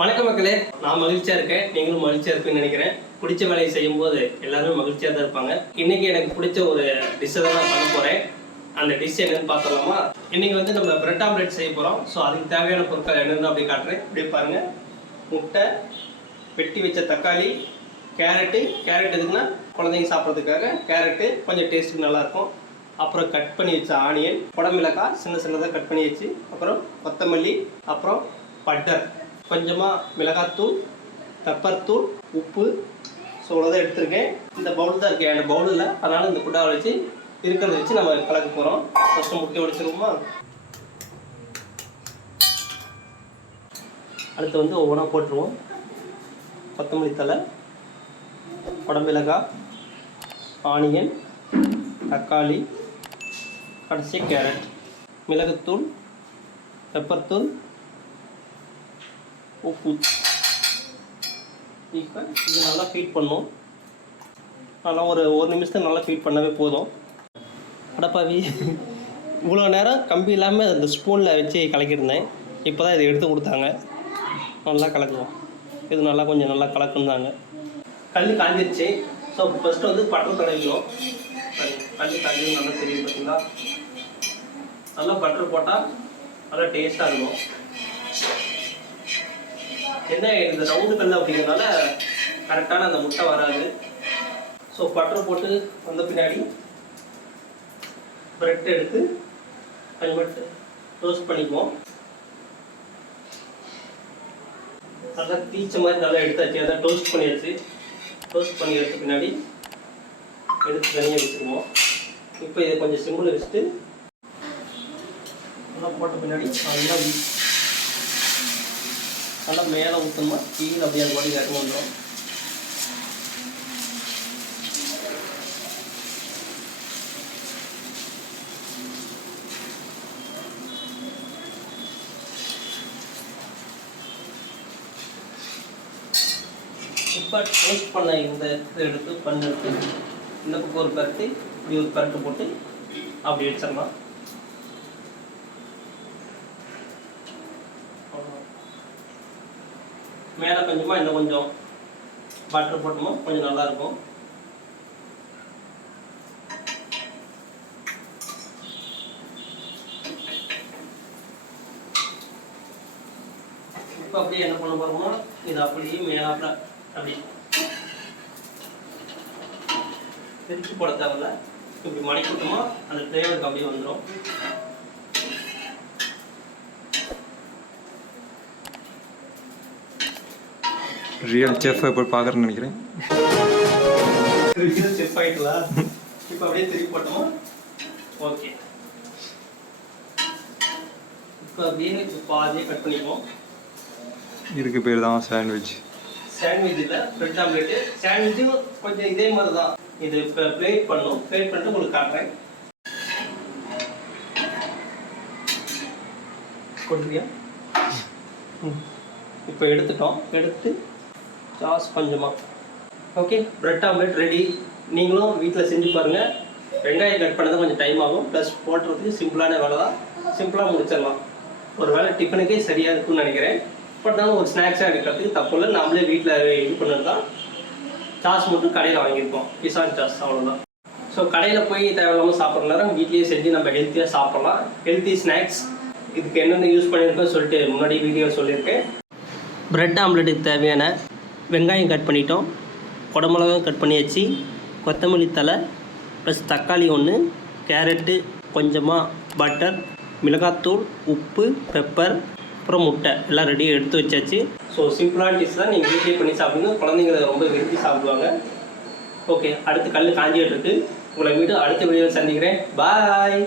வணக்கம் மக்களே, நான் மகிழ்ச்சியா இருக்கேன். நீங்களும் மகிழ்ச்சியா இருப்பீங்கன்னு நினைக்கிறேன். பிடிச்ச வேலையை செய்யும் போது எல்லாருமே மகிழ்ச்சியா தான் இருப்பாங்க. இன்னைக்கு எனக்கு பிடிச்ச ஒரு டிஷ்ஷை தான் நான் பண்ண போறேன். அந்த டிஷ் என்னன்னு பார்த்தலாமா? இன்னைக்கு வந்து நம்ம பிரெட் ஆம்லெட் செய்ய போறோம். ஸோ அதுக்கு தேவையான பொருட்கள் என்னன்னு அப்படி காட்டுறேன். இப்படி பாருங்க, முட்டை, வெட்டி வச்ச தக்காளி, கேரட் எதுக்குன்னா குழந்தைங்க சாப்பிட்றதுக்காக கேரட்டு கொஞ்சம் டேஸ்ட்டுக்கு நல்லா இருக்கும். அப்புறம் கட் பண்ணி வச்ச ஆனியன், குடமிளகாய் சின்னதாக கட் பண்ணி வச்சு, அப்புறம் கொத்தமல்லி, அப்புறம் பட்டர், கொஞ்சமாக மிளகாத்தூள், பெப்பர் தூள், உப்பு. ஸோ இவ்வளோதான் எடுத்துருக்கேன். இந்த பவுல் தான் இருக்குது, அந்த பவுலில். அதனால் இந்த குட்டாவை வச்சு இருக்கிறத வச்சு நம்ம கலக்க போகிறோம். ஃபஸ்ட்டு முட்டை உடைச்சிருவோமா? அடுத்து வந்து ஒவ்வொன்றா போட்டுருவோம். கொத்தமல்லி தழை, குடமிளகாய், ஆனியன், தக்காளி, கடைசி கேரட், மிளகுத்தூள், பெப்பர் தூள், உப்பு. இப்போ இது நல்லா ஃபீட் பண்ணும். நல்லா ஒரு நிமிஷத்துக்கு நல்லா ஃபீட் பண்ணவே போதும். அடப்பாவி, இவ்வளோ நேரம் கம்பி இல்லாமல் இந்த ஸ்பூனில் வச்சு கலக்கியிருந்தேன். இப்போ தான் இதை எடுத்து கொடுத்தாங்க. நல்லா கலக்குவோம். இது நல்லா கொஞ்சம் நல்லா கலக்குந்தாங்க. கல் காஞ்சிருச்சு. ஸோ ஃபஸ்ட்டு வந்து பட்டர் கலக்கணும். கல் காஞ்சி நல்லா தெரியும் பார்த்தீங்களா? நல்லா பட்டர் போட்டால் நல்லா டேஸ்ட்டாக இருக்கும். என்ன இந்த ரவுண்டு கல் அப்படிங்கிறதுனால கரெக்டான அந்த முட்டை வராது. ஸோ பட்டர் போட்டு வந்த பின்னாடி ப்ரெட் எடுத்து கொஞ்சம் டோஸ்ட் பண்ணிக்குவோம். நல்லா தீச்ச மாதிரி நல்லா எடுத்தாச்சு. அதை டோஸ்ட் பண்ணியாச்சு. டோஸ்ட் பண்ணி எடுத்த பின்னாடி எடுத்து தனியாக வச்சுக்குவோம். இப்போ இதை கொஞ்சம் சிம்மில் வச்சுட்டு நல்லா போட்ட பின்னாடி நல்லா மேலே ஊற்றணுமா, கீழே அப்படியே அது பாட்டி கட்டணும் வந்துடும். இப்போ டோஸ்ட் பண்ண இந்த இதை எடுத்து எடுத்து இந்த பக்கம் ஒரு பரட்டு, இப்படி ஒரு பரட்டு போட்டு அப்படி வச்சிடலாம். மேலே கொஞ்சமாக இன்னும் கொஞ்சம் பட்டர் போட்டோமோ கொஞ்சம் நல்லாயிருக்கும். இப்போ அப்படியே என்ன பண்ண போகிறோமோ இது அப்படியே மேலாப்பில் அப்படி பிரித்து போட தேவையில்ல. இப்படி மடிக்கிட்டோமோ அந்த ஃப்ளேவருக்கு அப்படியே வந்துடும். ரியல் செஃப் இப்போ பார்க்குறேன்னு நினைக்கிறேன். ரியல் செஃப் ஆகிட்டலாம். இப்போ அப்படியே திருப்பி போட்டோமா? ஓகே. இப்போ அப்படியே பாதியே கட் பண்ணிப்போம். இதுக்கு பேர் தான் சாண்ட்விச். சாண்ட்விச் இல்லை, பிரெட் ஆம்லெட்டு. சாண்ட்விச்சும் கொஞ்சம் இதே மாதிரி தான். இது இப்போ பிளேட் பண்ணணும். பிளேட் பண்ணிட்டு உங்களுக்கு காட்டுறேன். கொடுத்துருக்கியா? இப்போ எடுத்துட்டோம். எடுத்து சாஸ் கொஞ்சமாக. Okay, bread omelette ready. நீங்களும் வீட்டில் செஞ்சு பாருங்கள். வெங்காயம் கட் பண்ணது கொஞ்சம் டைம் ஆகும். ப்ளஸ் போட்டுறதுக்கு சிம்பிளான வேலை தான். சிம்பிளாக முடிச்சிடலாம். ஒரு வேலை டிஃபனுக்கே சரியாக இருக்குன்னு நினைக்கிறேன். பட் நாங்கள் ஒரு ஸ்நாக்ஸாக எடுக்கிறதுக்கு தப்பு இல்லை. நாமளே வீட்டில் இது பண்ணது தான். சாஸ் மட்டும் கடையில் வாங்கியிருக்கோம், கிசான் சாஸ், அவ்வளோதான். ஸோ கடையில் போய் தேவையில்லாமல் சாப்பிட்ற நேரம் வீட்லேயே செஞ்சு நம்ம ஹெல்த்தியாக சாப்பிட்லாம். Healthy snacks. இதுக்கு என்னென்ன யூஸ் பண்ணியிருக்கோன்னு சொல்லிட்டு முன்னாடி வீடியோ சொல்லியிருக்கேன். பிரெட் ஆம்லெட்டுக்கு தேவையான வெங்காயம் கட் பண்ணிட்டோம், குடமிளகாய் கட் பண்ணியாச்சு, கொத்தமல்லி தழை ப்ளஸ் தக்காளி ஒன்று, கேரட்டு, கொஞ்சமாக பட்டர், மிளகாத்தூள், உப்பு, பெப்பர், அப்புறம் முட்டை எல்லாம் ரெடியாக எடுத்து வச்சாச்சு. ஸோ சிம்பிளான டிஷ் தான். நீங்கள் வீட்லேயே பண்ணி சாப்பிடுங்க. குழந்தைங்களை ரொம்ப விரும்பி சாப்பிடுவாங்க. ஓகே, அடுத்து கல் காஞ்சிட்டு இருக்கு. உங்களை வீடு அடுத்த வீடியோவில் சந்திக்கிறேன். பாய்.